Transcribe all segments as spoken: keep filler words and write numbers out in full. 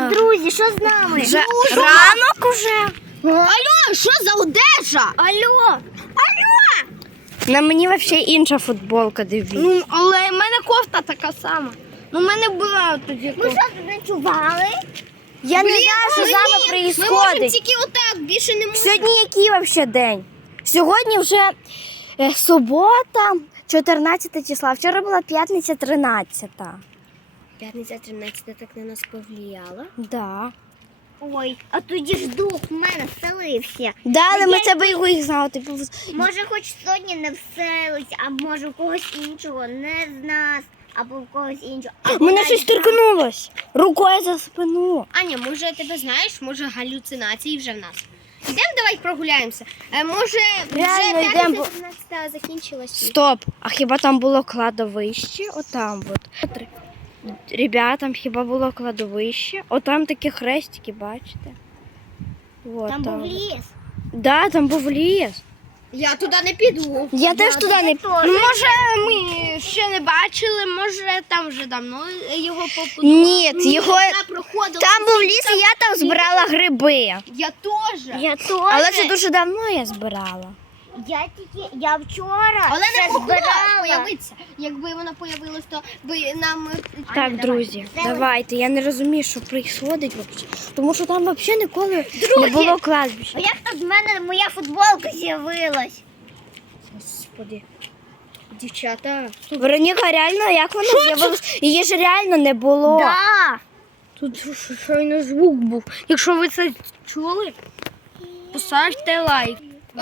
Так, друзі, що з нами? Вже ранок уже. Алло, що за одежа? Алло, алло. На мені взагалі інша футболка, дивіться. Ну, але в мене кофта така сама. Ну, в мене була тоді кофта. Ми що, тут ночували? Я не знаю, що з нами Ми можемо відбувається. тільки отак, більше не можемо. Сьогодні який взагалі день? Сьогодні вже е, субота, чотирнадцяте числа. Вчора була п'ятниця, тринадцяте. П'ятниця тринадцята так на нас повлияла. Да. Ой, а тоді ж дух в мене вселився. Да, але ми це би його їх знали. Типу, Може, хоч сьогодні не вселився, а може у когось іншого, не з нас, або в когось іншого. Або мене навіть щось з нас. торкнулось. Рукою за спину. Аня, може тебе знаєш, може галюцинації вже в нас. Йдемо, давай прогуляємося. Е, може, Реально, вже йдемо, бо- п'ятниця тринадцята закінчилась. Стоп, а хіба там було кладовище? Отам от. Ребятам хіба було кладовище? Отам такі хрестики, бачите? Вот Там був ліс. Да, там був ліс. Я туди не піду. Я теж туди не теж. Може, ми ще не бачили, може там вже давно його побудували. Ні, його проходила. там був ліс, і я там збирала гриби. Я теж. Я теж. Але це дуже давно я збирала. Я тільки, я вчора Але це не могла збирала. появитися. Якби вона появилась, то би нам... Так, друзі, давайте. Я не розумію, що відбувається взагалі. Тому що там взагалі ніколи не було кладбища. А як тут з мене моя футболка з'явилась? Господи. Дівчата. Вероніка, реально, як вона з'явилась? Її ж реально не було. Да. Тут щойно звук був. Якщо ви це чули, поставте лайк.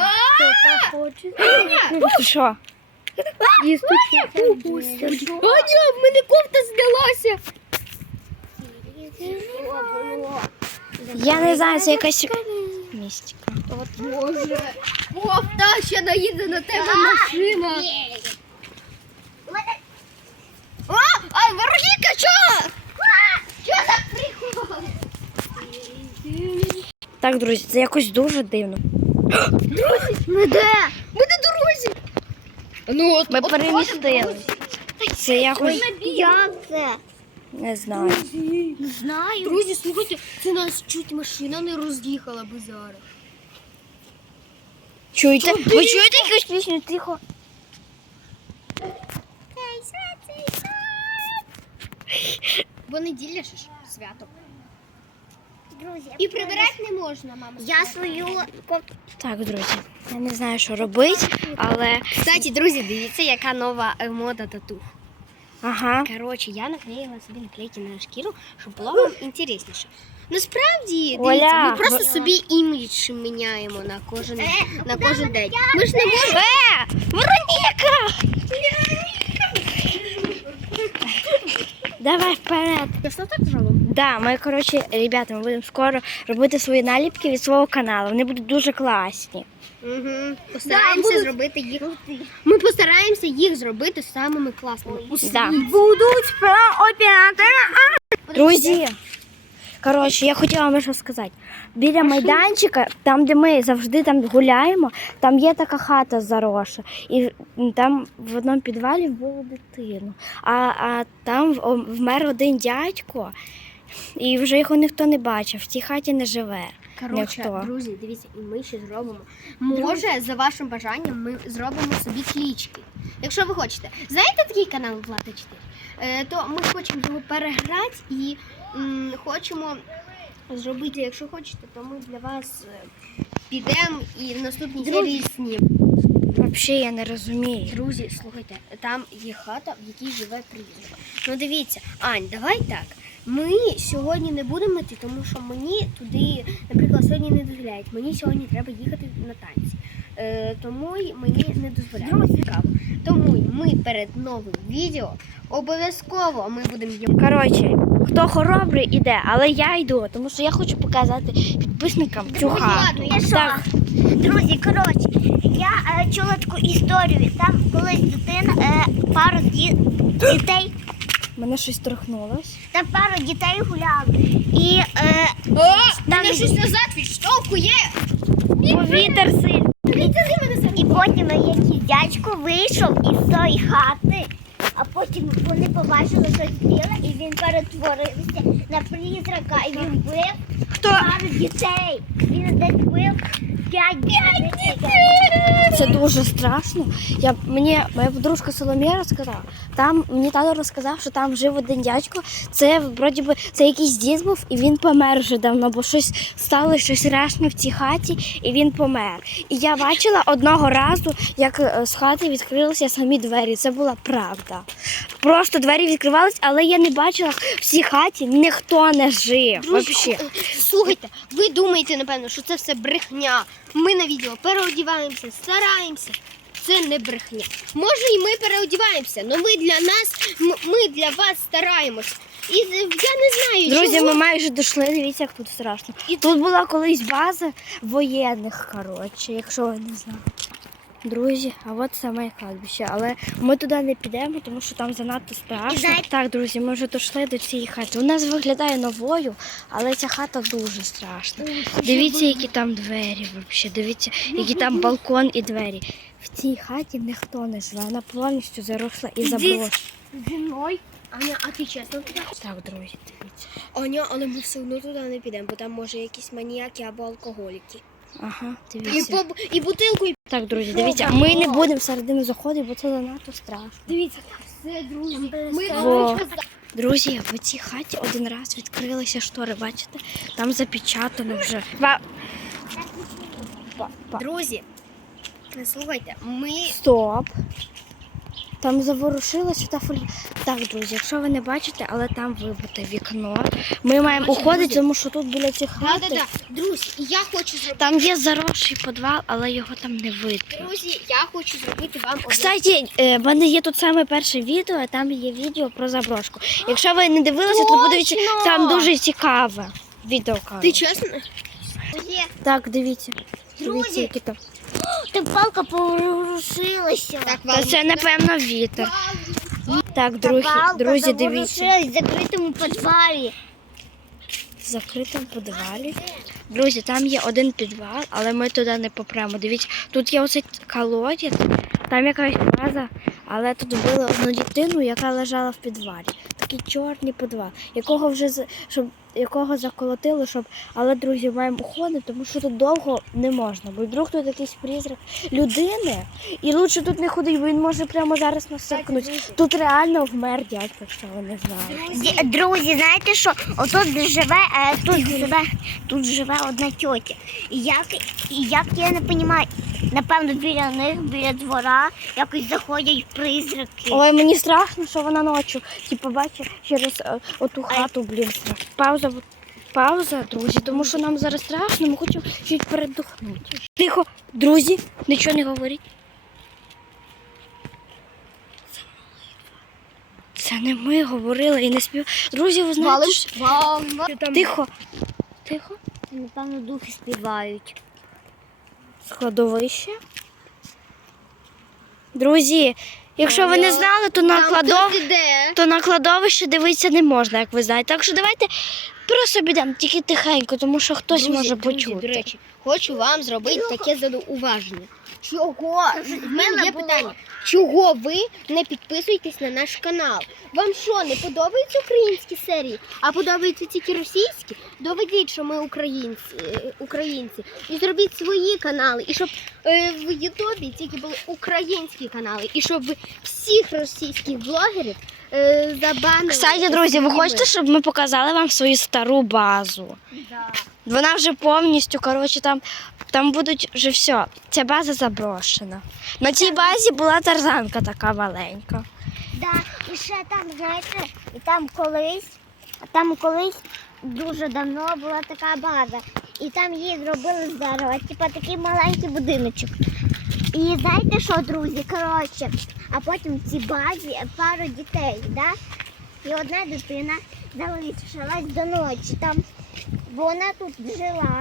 Що? І стучить. Аня, в мене кофта здалася. Я не знаю, це якась містика. Боже. Кофта, ще наїде на тебе машина. О, ай, Вероніка, що? Що за прикол? Так, друзі, це якось дуже дивно. Ми де? Ми на дорозі. Ну, от, Ми от перемістились. Це якось Як це? не знаю. Не знаю. Друзі, слухайте, це нас чуть машина не роз'їхала би зараз. Чуєте? Ви чуєте якусь пісню? Тихо. Бо неділя ж свято. Друзі, І прибирати не можна, мама. я свою кофту. Так, друзі, я не знаю, що робити, але... Кстати, друзі, дивіться, яка нова е, мода тату. Ага. Коротше, я наклеїла собі наклейки на шкіру, щоб було вам інтересніше. Насправді, Оля, дивіться, ми просто ви- собі імідж міняємо на кожен, на кожен день. Ми ж не можемо. Е! Вероніка! Давай вперед. Ясно так зробимо? Да, ми, коротше, ребята, ми будемо скоро робити свої наліпки від свого каналу. Вони будуть дуже класні. Угу. Постараємося будуть- зробити їх. Ми постараємося їх зробити самими класними. Да. Будуть про оператора. Друзі, коротше, я хотіла вам що сказати. Біля майданчика, там, де ми завжди там гуляємо, там є така хата заросша. І там в одному підвалі вбили дитину. А, а там в- вмер один дядько, і вже його ніхто не бачив. В цій хаті не живе. Коротше, Ніхто. друзі, дивіться, і ми ще зробимо. Може, за вашим бажанням, ми зробимо собі клічки. Якщо ви хочете. Знаєте такий канал Влада чотири? Е, то ми хочемо його переграти і м, хочемо зробити, якщо хочете, то ми для вас е, підемо і в наступній серії знімемо. Взагалі я не розумію. Друзі, слухайте, там є хата, в якій живе призрак. Ну дивіться, Ань, давай так. Ми сьогодні не будемо йти, тому що мені туди, наприклад, сьогодні не дозволяють. Мені сьогодні треба їхати на танці. Е, тому й мені не дозволяють. Цікаво. Тому й ми перед новим відео обов'язково ми будемо їм. Коротше, хто хоробрий іде, але я йду, тому що я хочу показати підписникам цю хату. ладно, я що? Так, Друзі, коротше, я е, чула таку історію. Там колись дитина, е, пару ді- дітей, мене щось торкнулось. там пару дітей гуляли. І е, О, мене щось назад відштовхує! Вітер сильний. І потім якийсь дядько вийшов із тої хати, а потім потім вони побачили щось біле, і він перетворився на призрака, і він вбив Хто? пару дітей. Він десь вбив п'ять дітей. Це дуже страшно. Я, мені моя подружка Соломія розказала. Там мені тато розказав, що там жив один дядько. Це вроді би це якийсь дід був, і він помер вже давно, бо щось стало щось страшне в цій хаті, і він помер. І я бачила одного разу, як е, з хати відкрилися самі двері. Це була правда. Просто двері відкривались, але я не бачила в цій хаті ніхто не жив. Вообще. Слухайте, ви думаєте, напевно, що це все брехня. Ми на відео переодіваємося, стараємося. Це не брехня. Може і ми переодіваємося, але ми для нас, м- ми для вас стараємось. І з- я не знаю, Друзі, чого. ми майже дійшли, дивіться, як тут страшно. І тут була колись база воєнних, коротше, якщо ви не знали. Друзі, а от саме кладбище. Але ми туди не підемо, тому що там занадто страшно. І знаєте- Так, друзі, ми вже дійшли до цієї хати. У нас виглядає новою, але ця хата дуже страшна. Дивіться, які там двері взагалі. Дивіться, які там балкон і двері. В цій хаті ніхто не живе, вона повністю заросла і заброшена. Зі мною. Аня, а ти чесно туди? Так, друзі, дивіться. Аня, але ми все одно туди не підемо, бо там може якісь маніяки або алкоголіки. Ага, І, дивіться. по, і бутилку, і Так, друзі, дивіться, ми не будемо всередину заходити, бо це занадто страшно. дивіться, все, друзі. Ми Во. Друзі, в цій хаті один раз відкрилися штори, бачите? Там запечатано вже. Ва... Па- па- Друзі, слухайте, ми Стоп. Там заворушилося та фоль... Так, друзі, якщо ви не бачите, але там вибите вікно. Ми маємо Коротше, уходити, друзі. тому що тут біля цих Да, хат. да, да. Друзі, я хочу зробити. Там є заросший підвал, але його там не видно. Друзі, я хочу зробити вам одне. Кстати, е, в мене є тут саме перше відео, а там є відео про заброшку. Якщо ви не дивилися, то подивіться, Точно! там дуже цікаве відео. Ти чесно? Друзі, Так, дивіться. Дивіться, Друзі. які там. та палка порушилася. Так, Та це, напевно, вітер. Так, Та друзі, палка друзі, дивіться. заворушилась в закритому підвалі. В закритому підвалі. Друзі, там є один підвал, але ми туди не попремо. Дивіться, тут є оцей колодязь, там якась база, але тут вбили одну дитину, яка лежала в підвалі. Такий чорний підвал, якого вже з- щоб якого заколотили, щоб. Але, друзі, маємо уходити, тому що тут довго не можна. Бо вдруг тут якийсь призрак людини, і лучше тут не ходить, бо він може прямо зараз нас торкнути. Тут реально вмер дядько, якщо ви не знали. Ді- Друзі, знаєте що? Отут живе, е, тут живе, тут живе одна тьотя. І як, і як я не розумію, напевно, біля них, біля двора, якось заходять призраки. Ой, мені страшно, що вона ночі, типу, бачить через е, оту хату, блін, страшно. Пауза, пауза, друзі, тому що нам зараз страшно, ми хочемо чуть передохнути. Тихо, друзі, нічого не говоріть. Це не ми говорили і не спів. Друзі, ви знаєте, що... Тихо, тихо, Напевно, духи співають. складовище. Друзі, якщо ви не знали, то на кладов... іде. то на кладовище дивитися не можна, як ви знаєте. Так що давайте просто підемо, тільки тихенько, тому що хтось Друзі, може друзі, почути. До речі, хочу вам зробити таке зауваження. Чого? В мене є питання. Чого ви не підписуєтесь на наш канал? Вам що, не подобаються українські серії, а подобаються тільки російські? Доведіть, що ми українці, е, українці. І зробіть свої канали. І щоб е, в Ютубі тільки були українські канали. І щоб ви всіх російських блогерів е, забанили. Кстати, друзі, ви хочете, щоб ми показали вам свою стару базу? Да. Вона вже повністю, коротше, там, там будуть вже все. Ця база заброшена. На цій базі була тарзанка така маленька. Да. І ще там, знаєте, і там колись, там колись дуже давно була така база. І там її зробили здорово, типа такий маленький будиночок. І знаєте що, друзі, коротше, а потім в цій базі пару дітей, да? І одна дитина залишилась до ночі там, бо вона тут жила.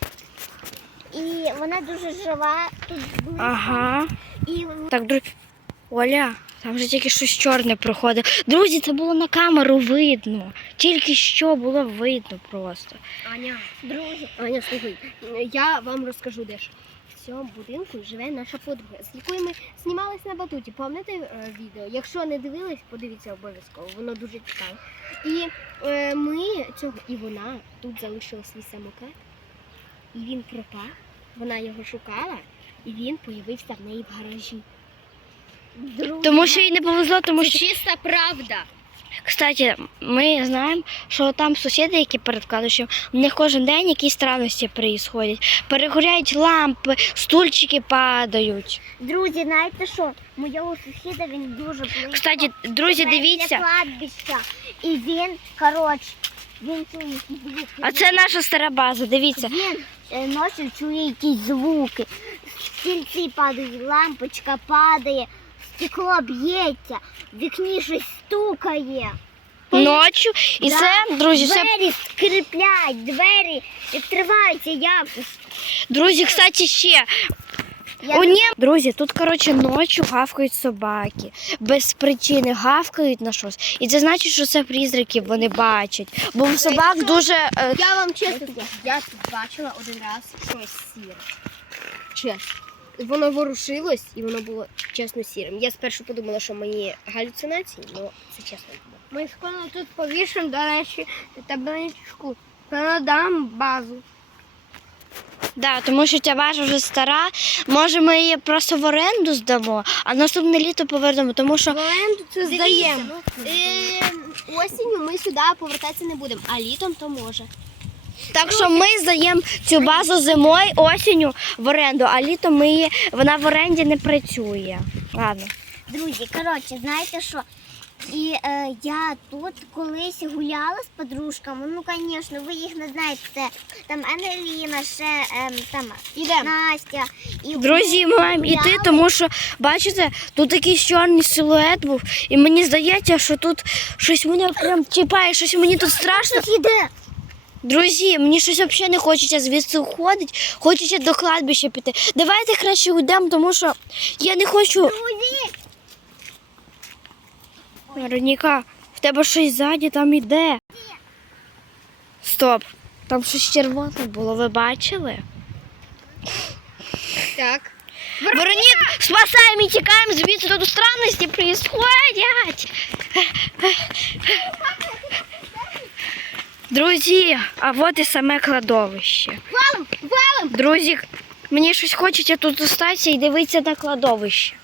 І вона дуже жила тут близько. Ага. І Так, друзі. Оля, там вже тільки щось чорне проходить. Друзі, це було на камеру видно. Тільки що було видно просто. Аня, друзі, Аня, слухай, я вам розкажу дещо. В в цьому будинку живе наша подруга, з якою ми знімалися на батуті. Пам'ятаєте е, відео? Якщо не дивились, подивіться обов'язково, воно дуже цікаве. І е, ми цього, і вона тут залишила свій самокат, і він пропав. Вона його шукала, і він появився в неї в гаражі. Друзі, Тому що їй не повезло, тому Це що, чиста правда. кстати, ми знаємо, що там сусіди, які перед кладовищем, у них кожен день якісь странності происходять. Перегоряють лампи, стульчики падають. друзі, знаєте що? Моєго сусіда він дуже близько. Кстати, друзі, живе біля дивіться, кладбища. І він, коротше, він чує якісь звуки. а це наша стара база, дивіться. Він е, ночі чує якісь звуки. Стільці падають, лампочка падає, стекло б'ється, в вікні щось стукає. Ночі. І Да. це, друзі, це, Двері скриплять, двері відкриваються якось. друзі, кстати, ще. Я О, ні. Друзі, тут, коротше, ночі гавкають собаки. Без причини гавкають на щось. І це значить, що це призраки вони бачать. Бо у собак дуже... е, Я вам чесно скажу, я тут бачила один раз щось сіре. Чесно. Воно ворушилось і воно було чесно сірим. Я спершу подумала, що мої галюцинації, але це чесно було. Ми скоро тут повішимо, до речі, табличку. Передам базу. Да, тому що ця база вже стара. Може, ми її просто в оренду здамо, а наступне літо повернемо, тому що... В оренду це здаємо. Е, осінню ми сюди повертатися не будемо, а літом то може. Так що ми здаємо цю базу зимою, осінню в оренду, а літом ми її... вона в оренді не працює. Ладно. Друзі, коротше, знаєте що? І е, я тут колись гуляла з подружками. Ну, звісно, ви їх не знаєте. Це там Анеліна, ще е, там Настя. І Друзі, ми маємо йти, гуляли. тому що, бачите, тут такий чорний силует був, і мені здається, що тут щось мене прям чіпає, щось мені тут страшно. Хтось іде. Друзі, мені щось взагалі не хочеться звідси уходити, хочеться до кладбища піти. Давайте краще уйдемо, тому що я не хочу... Друзі, Вероніка, в тебе щось ззаді там іде. Стоп, там щось червоне було, ви бачили? Так. Веронік, спасаємо і тікаємо, звідси тут странності происходять. Друзі, а от і саме кладовище. Валим, валим! Друзі, мені щось хочеться тут зостатися і дивитися на кладовище.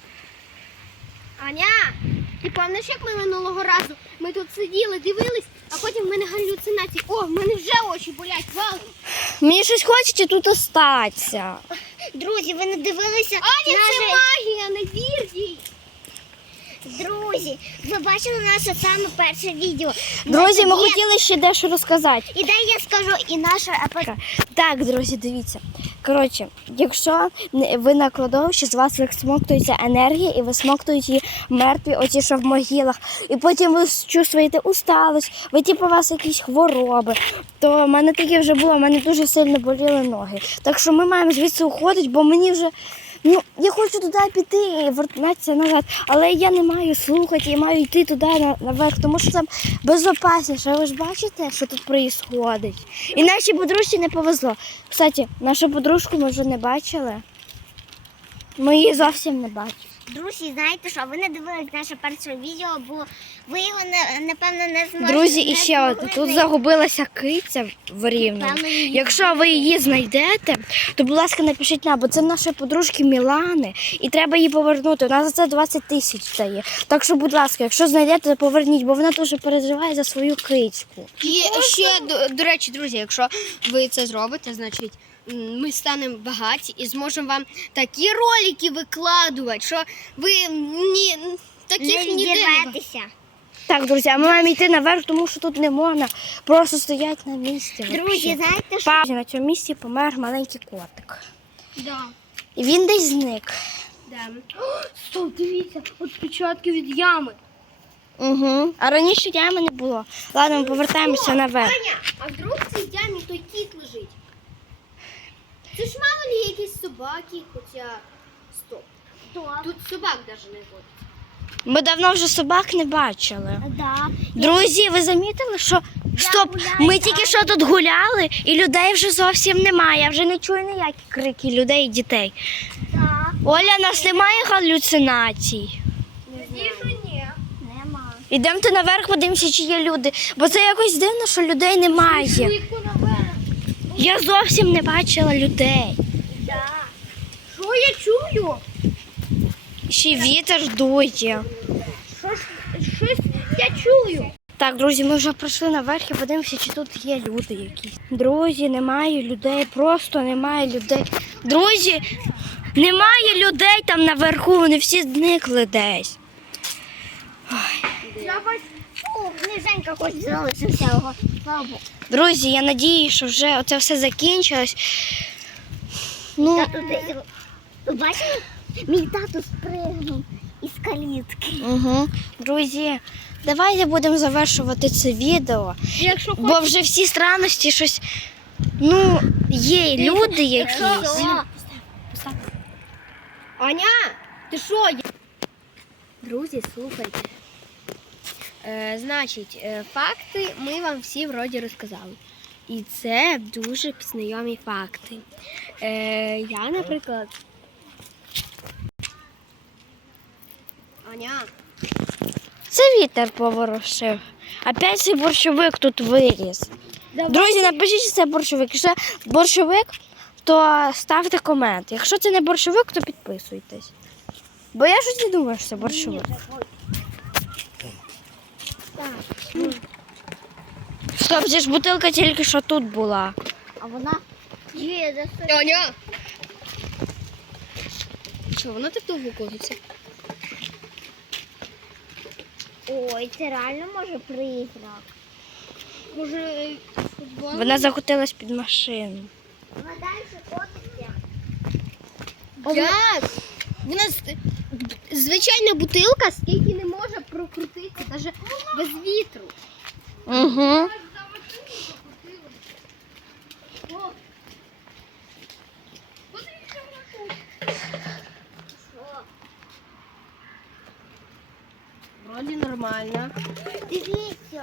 Аня, ти пам'ятаєш, як ми минулого разу? Ми тут сиділи, дивились, а потім в мене галюцинації. О, в мене вже очі болять, валим! Мені щось хочеться тут остатися. друзі, ви не дивилися Аня, це наше... магія, не вір їй! Друзі, ви бачили наше саме перше відео. Друзі, ми Є- хотіли ще дещо розказати. І дай я скажу, і наше епо- Так, друзі, дивіться. Коротше, якщо не- ви на кладовищі, з вас висмоктується енергія і висмоктують її мертві, оті, що в могилах. І потім ви чувствуєте усталость, ви типу у вас якісь хвороби. То в мене таке вже було, в мене дуже сильно боліли ноги. Так що ми маємо звідси уходити, бо мені вже. Ну, я хочу туди піти і вертатися назад, але я не маю слухати, я маю йти туди на- наверх, тому що там безпечніше. Ви ж бачите, що тут відбувається? І нашій подружці не повезло. Кстати, нашу подружку ми вже не бачили. Ми її зовсім не бачили. Друзі, знаєте що, ви не дивились наше перше відео, бо ви його, не- напевно, не зможете. Друзі, не і ще змогли одне. Тут знайти. загубилася киця в Рівному. Напевно, її Якщо ви її знайдете, то, будь ласка, напишіть нам, бо це нашої подружки Мілани, і треба її повернути. Вона за це двадцять тисяч дає. Так що, будь ласка, якщо знайдете, то поверніть, бо вона дуже переживає за свою кицьку. І ще, до, до речі, друзі, якщо ви це зробите, значить м, ми станемо багаті і зможемо вам такі ролики викладувати, що ви ні, таких не ніде не бачите. відірветеся. Так, друзі, а ми маємо йти наверх, тому що тут не можна просто стояти на місці. Друзі, вообще. знаєте що? Па- На цьому місці помер маленький котик. Да. І він десь зник. Да. Стоп, дивіться, от печатки від ями. Угу. А раніше ями не було. Ладно, ми повертаємося наверх. Аня, а вдруг в цій ямі той кіт лежить? Це ж мало ли якісь собаки, хоча стоп. Тут собак навіть не водиться. Ми давно вже собак не бачили. Да. Друзі, ви замітили, що Стоп, ми тільки що тут гуляли, і людей вже зовсім немає. Я вже не чую ніякі крики людей і дітей. Так, Оля, у нас немає галюцинацій. нема. Ідемте наверх, подивимося, чи є люди. Бо це якось дивно, що людей немає. Я зовсім не бачила людей. Так. Що я чую? Ще й вітер дує. Що ж, щось я чую. Так, друзі, ми вже пройшли наверх і подивимося, чи тут є люди якісь. Друзі, немає людей, просто немає людей. Друзі, немає людей там наверху, вони всі зникли десь. Я бачу, о, книженька хоч залишився його. Слава Богу. Друзі, я надію, що вже оце все закінчилось. Ну, Тато десь, бачили? Мій тато спригнув із калітки. угу. Друзі, давайте будемо завершувати це відео. Якщо Бо вже всі странності щось. Ну, є люди якісь. Все. Аня, ти що? Друзі, слухайте. Е, значить, е, факти ми вам всі вроді розказали. І це дуже знайомі факти. Е, я, наприклад. Аня, Це вітер поворушив. Опять цей борщовик тут виріс. Друзі, напишіть, що це борщовик. Якщо борщовик, то ставте комент. Якщо це не борщовик, то підписуйтесь. Бо я щось не думаю, що це борщовик. Стоп, це ж бутилка тільки що тут була. А вона є за Аня! Що, вона так довго котиться? Ой, це реально може призрак. Може, футбол? Вона закотилась під машину. Вона далі котиться. Як? Вона з- звичайна бутилка стільки не може прокрутитися, навіть без вітру. Угу. Вроді нормально. Дивіться.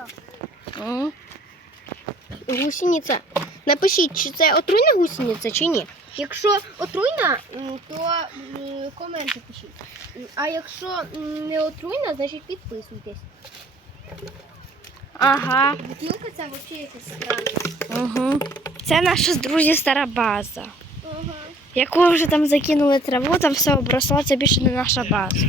Гусениця. Напишіть, чи це отруйна гусениця, чи ні. Якщо отруйна, м, то м, коменти пишіть. М, А якщо м, не отруйна, значить підписуйтесь. Ага. Бутилка ця взагалі якась странна. Угу. Це наша, друзі, стара база. Ага. Яку вже там закинули траву, там все обросло, це більше не наша база.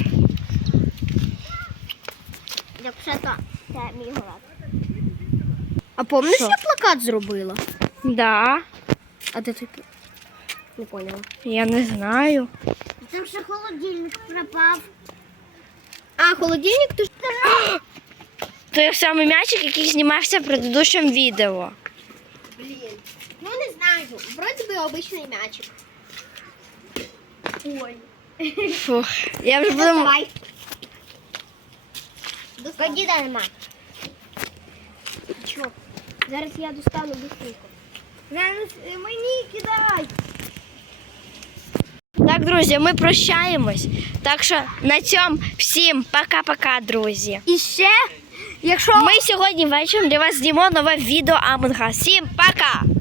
Якщо то, це мій город. А помниш, Що? я плакат зробила? Да, А де ти? Не поняла. я не знаю. Там ще холодильник пропав. А, холодильник то ж. Той самий м'ячик, який знімався в предыдущому відео. Блін. Ну не знаю. Вроді би обичний м'ячик. Ой. Фух. Я вже буду... Давай. Діда нема. Чо? Зараз я достану бутилку. Зараз мені кидай. Так, друзі, ми прощаємось. Так що на цьому всім пока-пока, друзі. І ще, якщо Ми сьогодні ввечері для вас знімемо нове відео Among Us. Всім пока!